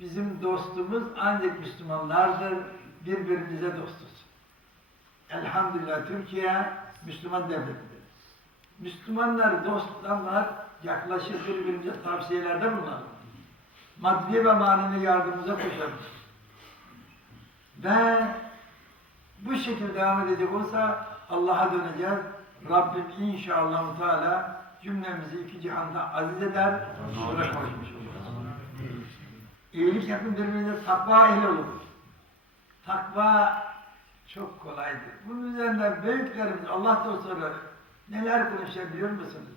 Bizim dostumuz ancak Müslümanlardır. Birbirimize dostuz. Elhamdülillah Türkiye Müslüman devletidir. Müslümanlar, dostlar yaklaşır birbirimize tavsiyelerde bulunur. Maddi ve manevi yardımımıza koşarız. Ve bu şekilde devam edecek olsa Allah'a döneceğiz. Rabbim inşallah Teala cümlemizi iki cihanda aziz eder, sonra kavuşmuş oluruz. İyilik yapın birbirinize takva ehli olun. Takva çok kolaydır. Bunun üzerinde büyüklerimiz Allah dostları neler konuşuyor biliyor musunuz?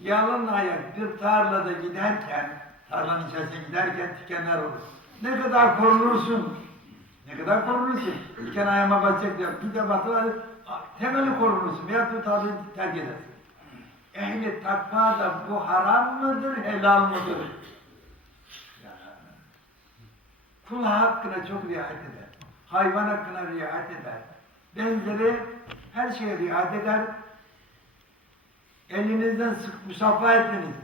Yalın ayak bir tarlada giderken, tarlanın içerisine giderken tikenler olur. Ne kadar korunursun, ne kadar korunursun. Diken ayağıma batacak diyor. Bir de batır, temeli korunursun. Veyahut da tarlayı terk edersin. Ehli takva da bu haram mıdır, helal mıdır? Kul hakkına çok riayet eder. Hayvan hakkına riayet eder. Benzeri her şeye riayet eder. Elinizden sık musafa ettiniz.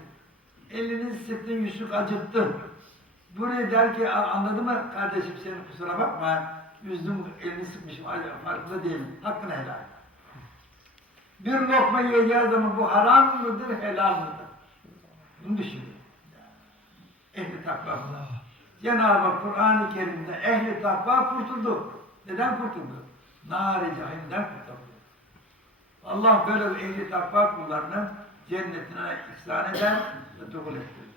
Eliniz sıktın, yüzük acıttın. Buraya der ki "A- anladın mı kardeşim senin kusura bakma. Üzdüm, elini sıkmışım, farkında değilim. Hakkını helal. Bir lokma yiyeceği zaman bu haram mıdır, helal mıdır? Bunu düşünün. Ehli takva. Cenab-ı Hak Kur'an-ı Kerim'de ehli takva kurtuldu. Neden kurtuldu? Nar-ı cehimden kurtuldu. Allah böyle ehli takva kullarını cennetine ihsan eder ve dukul ettirir.